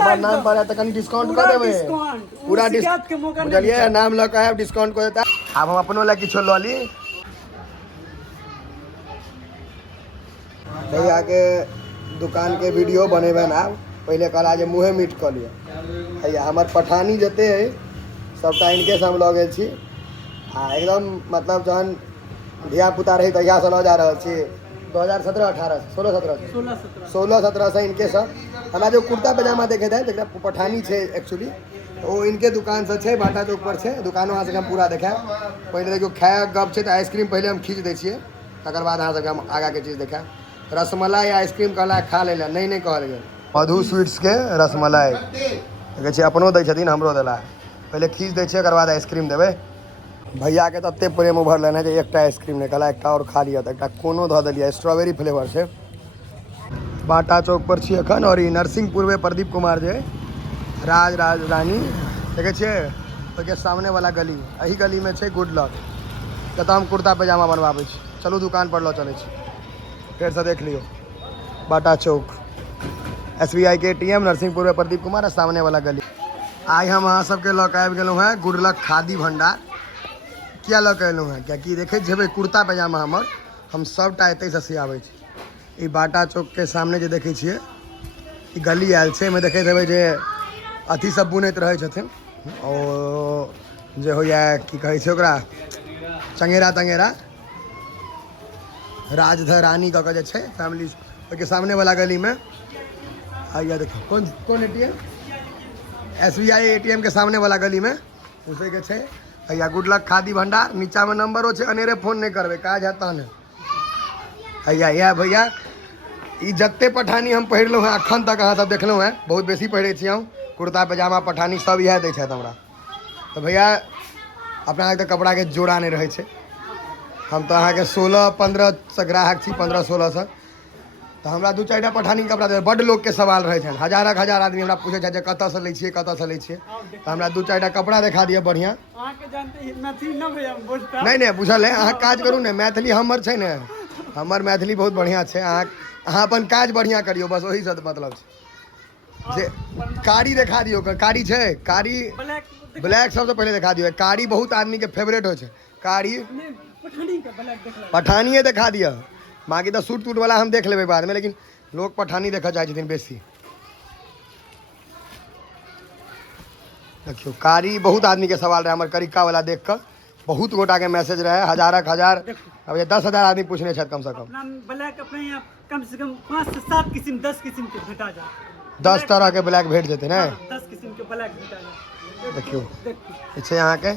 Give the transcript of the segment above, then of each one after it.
हमार नाम पर तो कहीं डिस्काउंट कर देवे पूरा डिस्काउंट बुझलिए नाम लग के डिस्काउंट कर देता। अब हम अपनो ला किछो ल ली भैया के दुकान के वीडियो बनेबे ना पहले करा जे मुँहे मीट कर लिया भैया हमार पठानी जते है सबटा इनके से हम लऽ गेल छी आ एकदम मतलब जहन धिया पुता रही तहिया से लऽ जा रहल छी 2017-18 16-17 से इनके सब हमरा जो कुर्ता पैजामा देखे थे जरा पठानी छे एक्चुअली वो इनके दुकान से छे बाटा चौक पर छे दुकान वहाँ से हम पूरा देखा पहले देखियो खाए गप छे तो आइसक्रीम पहले हम खींच दै छिए तकर बाद अहाँ से हम आगा के चीज़ देखा रसमलाई आइसक्रीम कहला खा ले नहीं कहल गेल मधु स्वीट्स के रसमलाई देखे छे अपनो दै छथिन हमरो देला पहले खींच दै छिए बाद आइसक्रीम देवे भैया के तत्ते प्रेम उभर लेना जे एकटा आइसक्रीम नहीं कहला एकटा और खा लिया एक कोनो धऽ देलिए स्ट्रॉबेरी फ्लेवर से बाटा चौक पर छी एखन और नरसिंहपुर में प्रदीप कुमार जे राज राजधानी देखे छे ओके सामने वाला गली यही गली में छे गुड लक तो हम कुर्ता पैजामा बनवाबे छी चलू दुकान पर लो चले छी फिर से देख लियो बाटा चौक SBI के ATM नरसिंहपुर में प्रदीप कुमार सामने वाला गली आज हम अहाँ सबके लऽ के आबि गेलहुँ हैं गुड लक खादी भंडार क्या लऽ के एलहुँ हैं कियाकि देखे जेबै कुर्ता पैजामा हमर हम सबटा एतै से सियाबै छी बाटा चौक के सामने जे देखे छिए गली आयल छै में देखैत हेबै जे अथी सब बुनैत रहै छथिन और जे होइया की कहै छै ओकरा चंगेरा तंगेरा राजधरानी कऽ के जे छै फैमिली के सामने वाला गली में आइया देखियो कौन ATM SBI ATM के सामने वाला गली में उसे के छै भैया गुड लक खादी भंडार नीचा में नंबरो छै अनेरे फोन नहीं करबे काज है तहन भैया भैया ई जत्ते पठानी हम पहिरलहुँ हैं अखन तक अहाँ सब देखलहुँ हैं बहुत बेसी पहिरे छी हम कुर्ता पैजामा पठानी सब इएह दै छथि हमरा तो भैया अपना तो कपड़ा के जोड़ा नहीं रहे छै हम तो अहाँ के 16-15 से ग्राहक छी 15-16 से तो हमरा 2-4टा पठानी कपड़ा दे बड़ लोग के सवाल रहे छन हजार आदमी हमरा पूछे छै कतऽ से लै छियै तो हमरा 2-4टा कपड़ा दिखा दिए बढ़िया अहाँ के जानते मैथिली न भैया बोलता नहीं बुझल है अहाँ काज करू ने मैथिली हमर छै ने हमर मैथिली बहुत बढ़िया छै अहाँ अपन काज बढ़िया करियो बस वही से मतलब छै जे कारी दिखा दियो कारी छै कारी ब्लैक सबसे पहले दिखा दियो कारी बहुत आदमी के फेवरेट हो छै कारी पठानिए दिखा दिया बाकी तो सूट वाला हम देख लेबै बाद में लेकिन लोग पठानी देखा चाहे छथिन बेसी देखियो कारी बहुत आदमी के सवाल रहे हमर करिका वाला देख कर बहुत गोटा के मैसेज रहे हजार अब ये 10,000 आदमी पूछने छथि कम से कम ब्लैक अपने यहाँ कम से कम 5 से 7 किस्म 10 किस्म के भेटा जा 10 तरह के ब्लैक भेट जेते ना 10 किस्म के ब्लैक भेटा जा देखियो पीछे यहाँ के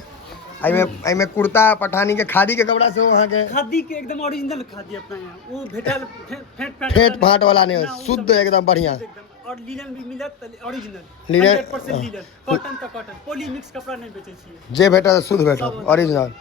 में कुर्ता पठानी के खादी के कपड़ा से वहाँ के खादी के एकदम ओरिजिनल खादी अपना यहाँ वो भेटल फेट फाट वाला नहीं शुद्ध एकदम बढ़िया और लिनन भी मिलत ओरिजिनल लिनन 100% लिनन कॉटन तो कॉटन पॉली मिक्स कपड़ा नहीं बेचै छियै जे भेटल शुद्ध भेटल ओरिजिनल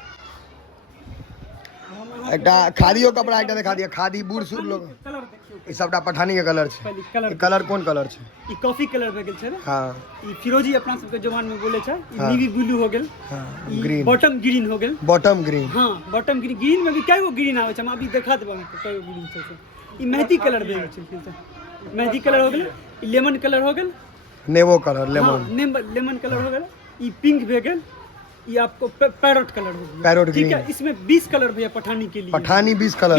एकटा खादियो कपड़ा एकटा दिखा दिया खादी बूढ़ सूढ़ लोग कलर देखियो ई सबटा पठानी के कलर छै ई कलर कोन कलर छै ई कॉफी कलर भए गेल छै ना हां ई फिरोजी अपना सब के जवान में बोले छै ई नेवी ब्लू हो गेल हां ग्रीन बॉटम ग्रीन हो गेल बॉटम ग्रीन हां बॉटम ग्रीन में भी कई गो ग्रीन आवे छै हम अभी देखा देब कई गो ग्रीन छै ई मेहंदी कलर भए गेल छै मेहंदी कलर हो गेल ई लेमन कलर हो गेल नेवो कलर लेमन लेमन कलर हो गेल ई पिंक भए गेल ये आपको पैरोट कलर हो गया पैरोट ठीक है इसमें 20 कलर भैया पठानी के लिए पठानी 20 कलर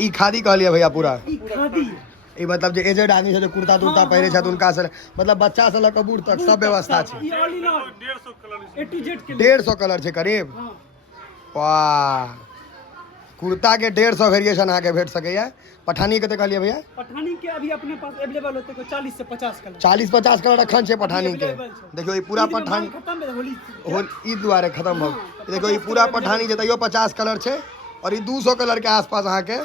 ई खादी कहलिए भैया पूरा ई खादी ई मतलब जे एजेड आदमी छै जो कुर्ता तुर्ता पहिरे छै उनका से मतलब बच्चा से लेकर बूढ़ तक सब व्यवस्था छै ई all in all 150 colour A to Z के 150 कलर छै करीब वाह कुर्ता के 150 वेरिएशन अहाँ के भेट सकैया पठानी कते कहलिए भैया पठानी के अभी अपने पास अवेलेबल होते को 40 से 50 कलर 40-50 कलर रखन छै पठानी के देखियो ई पूरा पठानी खत्म है होली ई दुआरे खत्म भ देखियो ई पूरा पठानी छै तइयो 50 कलर छै और ई 200 कलर के आसपास अहाँ के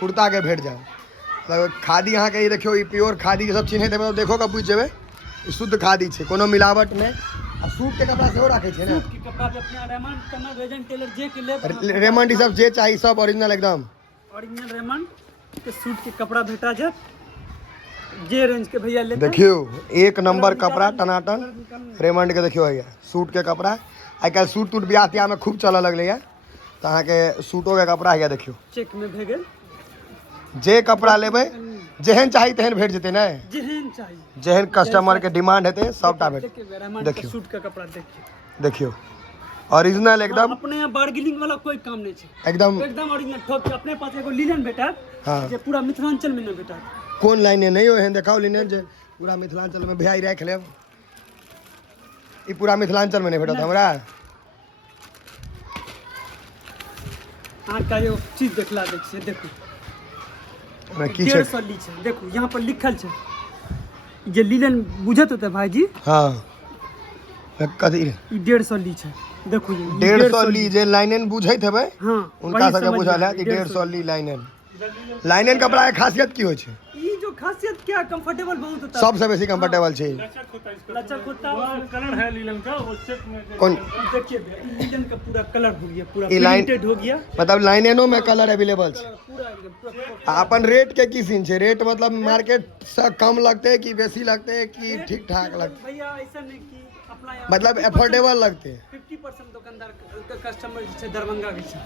कुर्ता के भेट जाए खादी अहाँ के ई देखियो ई प्योर खादी सब चिन्ह देबै देखो के बुझ जेबै ई शुद्ध खादी छै कोनो मिलावट नहीं आ सूट के कपड़ा सेहो राखे छै ने सूट के कपड़ा पे अपने रेमंड कमर रेजन टेलर जे के ले रेमंड ई सब जे चाहिए सब ओरिजिनल एकदम ओरिजिनल रेमंड के सूट के कपड़ा भेटा जाए जे रेंज के भैया लेते देखियो एक नंबर कपड़ा टनाटन रेमंड के देखियो भैया सूट के कपड़ा आई कल सूट टूट ब्याह त्याह में खूब चल लगले है तो अहाँ के सूटो के कपड़ा है देखियो चेक में भे गेल जे कपड़ा लेबै जेहन चाही तेहन भेट जेते ना, जेहन चाहिए जेहन कस्टमर के डिमांड हेते सबटा भेट। देखिए रहमान देखियो। का सूट का कपड़ा देखिए, देखियो ओरिजिनल एकदम अपने यहाँ बार्गेनिंग वाला कोई काम नहीं है, एकदम। एकदम ओरिजिनल ठोक के। अपने पास एगो लिनन भेटत हाँ जे पूरा मिथिलांचल में न भेटत। कौन लाइन नहीं हो देखाओ लिनन जे पूरा मिथिलांचल में बिहाई रख लेब, ई पूरा मिथिलांचल में नहीं भेटत हमरा। अहाँ का एगो चीज देखला दै छियै, देखू में की छै 150 ली छै, देखू यहाँ पर लिखल छै जे लिनन बुझत होते भाईजी। हाँ कथी ई 150 ली छै, देखू ये 150 ली जे लाइनन बुझैत हेबै हाँ उनका वही सबके समझ बुझल है में कि आया, 150 ली लाइनन। लाइनन कपड़ा के खासियत की होइ छै? ई जो खासियत क्या कंफर्टेबल बहुत होता है, सबसे बेसी कंफर्टेबल छै। लचक होता है। कलर है लीलन का, वो चेक में कौन देखिए लिनन का पूरा कलर हो गया, पूरा ई लाइन- प्रिंटेड हो गया, मतलब लाइननो में कलर अवेलेबल छै। पूरा एकदम पूरा आ अपन रेट के की सीन छै? रेट मतलब मार्केट से कम लगते है कि बेसी लगते है कि ठीक ठाक लगते भैया ऐसा नहीं कि अपना यहाँ मतलब अफोर्डेबल लगते है? 50% दुकानदार कस्टमर छै दरभंगा के छै,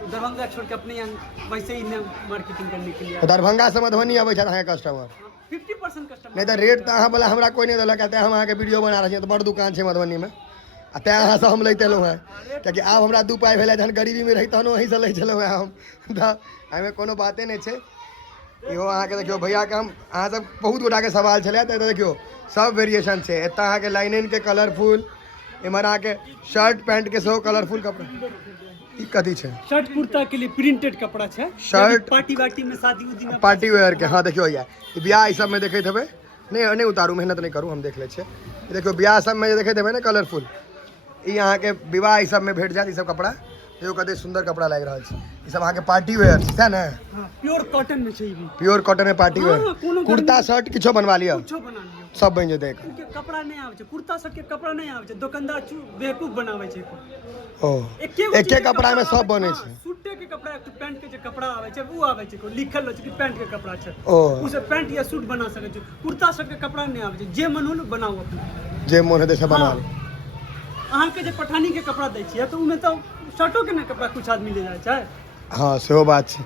तो दरभंगा छोड़ के अपने यहाँ वैसे ही मार्केटिंग करने के लिए तो दरभंगा से मधुबनी आबै छै अहाँ कस्टमर, 50% कस्टमर नहीं तो रेट तो अहाँ बोला हमरा कोई नहीं देलक, कहते हम अहाँ के वीडियो बना रहे छियै तो बड़ दुकान छै मधुबनी में आ तें अहाँ से हम लैते एलहुँ हैं, कियाकि आब हमरा 2 पाइ भेलै, जहन गरीबी में रही तहन वहीं से लै छलहुँ हैं हम। तऽ एहिमे कोनो बाते नहीं छै। इहो अहाँके देखियो भैया के हम अहाँ सब बहुत गोटा के सवाल छलै, तऽ देखियो सब वेरिएशन छै एतऽ अहाँके लाइनन के कलरफुल, इमहर अहाँके शर्ट पैंट के सेहो कलरफुल कपड़ा। ई कथी छै? शर्ट कुर्ता के लिए प्रिंटेड कपड़ा छै, शर्ट- पार्टी वार्टी में शादी उदी में पार्टी वेयर के। हाँ देखियो ये ब्याह ई सब में देखैत हेबै, नहीं नहीं उतारू मेहनत नहीं करू, हम देख लै छियै। ई देखियो ब्याह सब में जे देखैत हेबै ने कलरफुल, ई अहाँके विवाह ई सब में भेट जायत। ई सब कपड़ा देखियो कते सुंदर कपड़ा लागि रहल छै। ई सब अहाँके पार्टी वेयर छै सएह ने? हाँ प्योर कॉटन में छै, ई भी प्योर कॉटन में पार्टी हाँ, वेयर, कोनो कुर्ता शर्ट किछो बनवा लिअ, कुछो बना लियो। सब बनि जेतै। उनके कपड़ा नहीं आवे छै, कुर्ता सब के कपड़ा नहीं आवे छै, दुकानदार बेवकूफ बनावे छै। ओ एके कपड़ा में सब बनै छै। सूटे के कपड़ा एक पैंट के जे कपड़ा आवे छै वो आवे छै, लिखल रहै छै कि पैंट के कपड़ा छै, ओ उसे पैंट या सूट बना सकै छै। कुर्ता सब के कपड़ा नहीं आवे छै, जे मन होल बनाओ अपना। जे मोन हेतै से बना हाँ। ली। अहाँ के जे पठानी के कपड़ा दै छियै तो उमे तो शर्टो के ना कपड़ा कुछ आदमी ले जाइ छै, हाँ सेहो बात छै,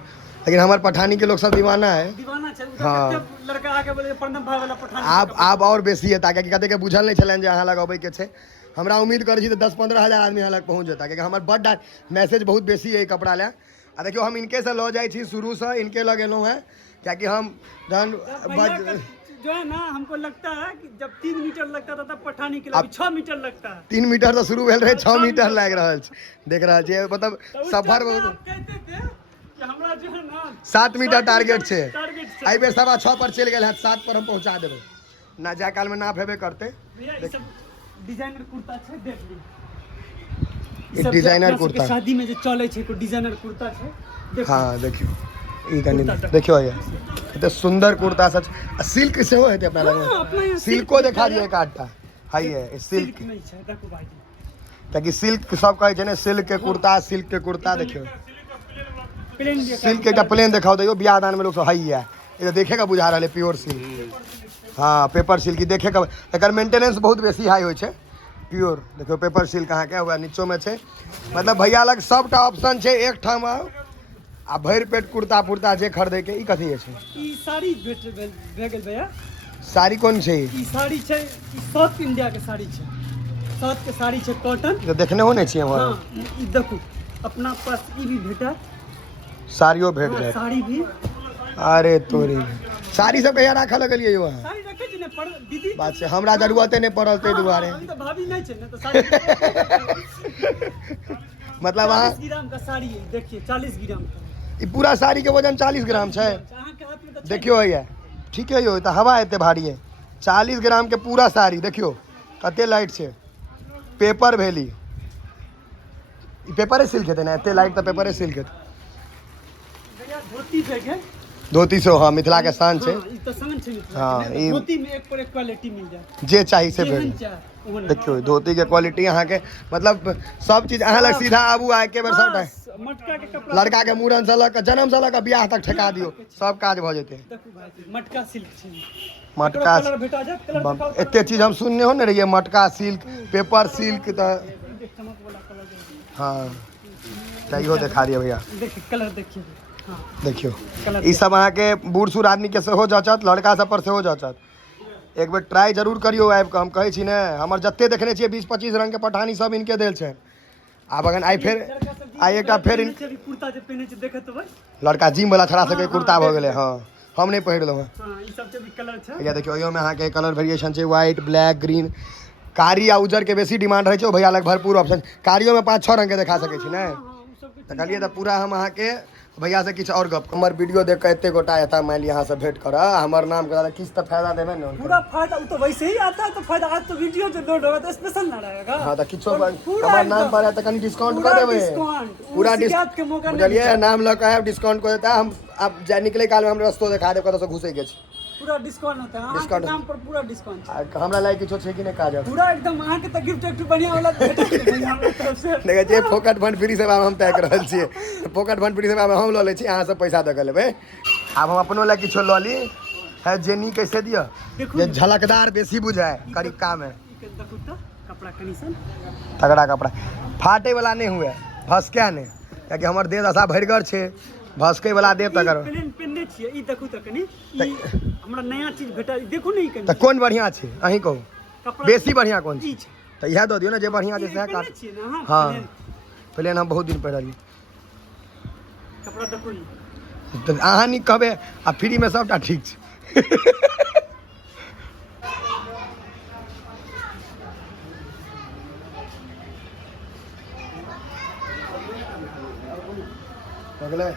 लेकिन हमार पठानी के लोग सब दीवाना है। दीवाना छै। हाँ। कते लड़का आके बोले प्रणव भाई वाला पठानी के आब कपड़ा। आब और बेसी है, ताकि कते के बुझल नहीं छलन जे अहाँ लग अबै के छै। हमरा उम्मीद करै छी तऽ 10-15 हजार आदमी अहाँ लग पहुँच जेता, कियाकि हमर बड्ड मैसेज बहुत बेसी है ई कपड़ा ले। आ देखियो हम इनके से लऽ जाइ छी, शुरू से इनके लग एलहुँ हैं, कियाकि हम जहन भैया का जो है ना हमको लगता है कि जब 3 मीटर लगता था तब पठानी के लिए अभी 6 मीटर लगता है। 3 मीटर से शुरू भेल रहे, 6 मीटर लागि रहल छै, देख रहल छियै। मतलब तो उस सफर टाइम में आप कहते थे कि हमरा जो है ना 7 मीटर टारगेट छै, टारगेट छै। एहि बेर 6.25 पर चलि गेल है, 7 पर हम पहुँचा देबै ना, जाय काल में नाप हेबे करते। भैया ये सब डिजाइनर कुर्ता छै, देख ली। ई डिजाइनर अपना सबके कुर्ता। शादी में जे चले छै को डिजाइनर कुर्ता छै, देखो। हाँ देखियो ई कनी देखियो ये एते सुंदर कुर्ता सच सिल्क सेहो हेतै अपना लग हाँ, अपना में। यहाँ सिल्को देखा दिए काटटा हाय ये सिल्क, नहीं छै, देखो भाई ताकि सिल्क सब कहै छै ने सिल्क के कुर्ता, सिल्क के कुर्ता देखियो। प्लेन भी सिल्क एकटा प्लेन देखाओ दियो, बियाह दान में लोग सब हाई है, ये देखे का बुझा रहल है प्योर सिल्क। हाँ पेपर सिल्क ई देखे का एकर मेंटेनेंस बहुत बेसी हाई होइ छै। प्योर देखियो पेपर सिल्क अहाँ के हुआ नीचो में छै, मतलब भैया लग सबटा ऑप्शन छै एक ठाम आओ आ भरि पेट कुर्ता फुर्ता जे खरीदे के। ई कथी छै? ई साड़ी भे गेल भैया। साड़ी कोन छै? ई साड़ी छै, ई साउथ इंडिया के साड़ी छै, साउथ के साड़ी छै कॉटन। तो देखने हो नहीं चाहिए हमारा। हाँ ई देखो अपना पास ई भी भेटत, साड़ियों भेट हाँ, जाए। साड़ी भी। अरे तोरी साड़ी सब कहिया राखऽ लगलियै यो अहाँ? साड़ी रखे छी ने पर दीदी बात से हमरा जरूरते नहीं पड़ल तै दुआरे। अभी तो भाभी नहीं छै ने तो साड़ी मतलब अहाँ 40 ग्राम का साड़ी है, देखिए 40 ग्राम का। ई पूरा साड़ी के वजन 40 ग्राम छै। अहाँ के हाथ में तो छै। देखियो ये ठीक है यो, तो हवा एते भारी है। 40 ग्राम के पूरा साड़ी देखियो कते लाइट छै। पेपर भेली ई पेपर सिल्क हेतै ने, एते लाइट तो पेपर सिल्क हेतै। भैया धोती भे गेल, धोती से हाँ मिथिला के शान छै। हाँ, ई तो शान छै मिथिला हाँ, के, ई- धोती में एक पर एक क्वालिटी मिल जाए, जे चाही से जेहन भेट। चाहे ओहन। देखियो धोती के क्वालिटी अहाँ के मतलब सब चीज अहाँ लग सीधा आबू आ एके बेर सबटा। बस, मटका के कपड़ा लड़का के मूड़न से लऽ के जन्म से लऽ के बियाह तक ठेका दियो, सब काज भऽ जेतै। देखू भाई मटका सिल्क छै, मटका कलर भेटा जाए, कलर दिखाओ, एते चीज हम सुनने हो ने रहिए, मटका सिल्क पेपर सिल्क तो चमक वाला कलर हाँ चाहिए देखा दिए भैया। देखिए कलर देखिए, हाँ देखियो कलर ई सब अहाँ के बूढ़ सूढ़ आदमी के सेहो जचत, लड़का सब पर सेहो जचत। एक बेर ट्राई जरूर करियो आबि कऽ, हम कहै छी ने हमर जते देखने छियै 20-25 रंग के पठानी सब इनके देल छै। आब अगर आई फेर आई एकटा फेर कुर्ता जे पहिने छै देखत होबै, लड़का जिम वाला छोड़ा सबके कुर्ता भऽ गेलै। हाँ हम नहीं पहिरलहुँ हैं। हाँ ई सब के भी कलर छै। या देखियो अहियो में अहाँ के कलर वेरिएशन छै, व्हाइट, ब्लैक, ग्रीन, कारी आ उज्जर के बेसी डिमांड रहै छै। भैया लग भरपूर ऑप्शन, कारियो में 5-6 रंग के देखा सकै छी ने। हाँ उ सब के तऽ कहलिए तऽ पूरा हम अहाँ के भैया से किछु और गप, हमर वीडियो देख के एते गोटा एता मान लिया अहाँ से भेंट करऽ, हमर नाम के किछु तो फायदा देबे ने उनको। पूरा फायदा, वो तो वैसे ही आता है तो फायदा। आज तो वीडियो जो लोड होगा तो स्पेशल ना रहेगा। हाँ तो किछो पूरा हमर नाम एकदम, पर है तो कनी डिस्काउंट पूरा कर देबे। डिस्काउंट, पूरा शिकायत के मौका नहीं बुझलिए, नाम लऽ के डिस्काउंट कर देता। हम अब जा निकले काल में हम रस्तो दिखा देब कतऽ से घुसे के छै। पूरा डिस्काउंट होता है, अहाँ के डिस्काउंट। नाम पर पूरा डिस्काउंट छै। आ हमरा लायक किछो छै कि नहीं काज? पूरा एकदम अहाँ के तो गिफ्ट एक बढ़िया वाला भेटत है भैया हमरा तरफ से। देखै छियै फोकट फंड फ्री सेवा हम तय कर रहल छियै। फोकट फंड फ्री सेवा में हम लऽ लै छी, अहाँ सब पैसा दऽ के लेबै। आब हम अपनो लए किछो लऽ ली है, जेनी कैसे दिअ देखू जे झलकदार बेसी बुझाए करिका में। ई देखू तो कपड़ा कनीसन तगड़ा कपड़ा, फाटे वाला नहीं हुए, भसके नहीं, कियाकि हमर देह दशा भरिगर छै, भसके वाला देव तगर। प्लेन पेन्ने छियै, ई देखू तो कनी ई हमरा नया चीज भेटल, देखू ने ई कनी तऽ कोन बढ़िया छै अहीं कहू, कपड़ा बेसी बढ़िया कोन छै? ई छै। तऽ इएह दऽ दियौ ने जे बढ़िया छै सएह काट। पेन्ने छियै ना हाँ प्लेन प्लेन हम बहुत दिन पहिरलियै। कपड़ा देखू ई तऽ अहाँ नीक कहबै आ फ्री में सबटा ठीक छै। हो गेलै।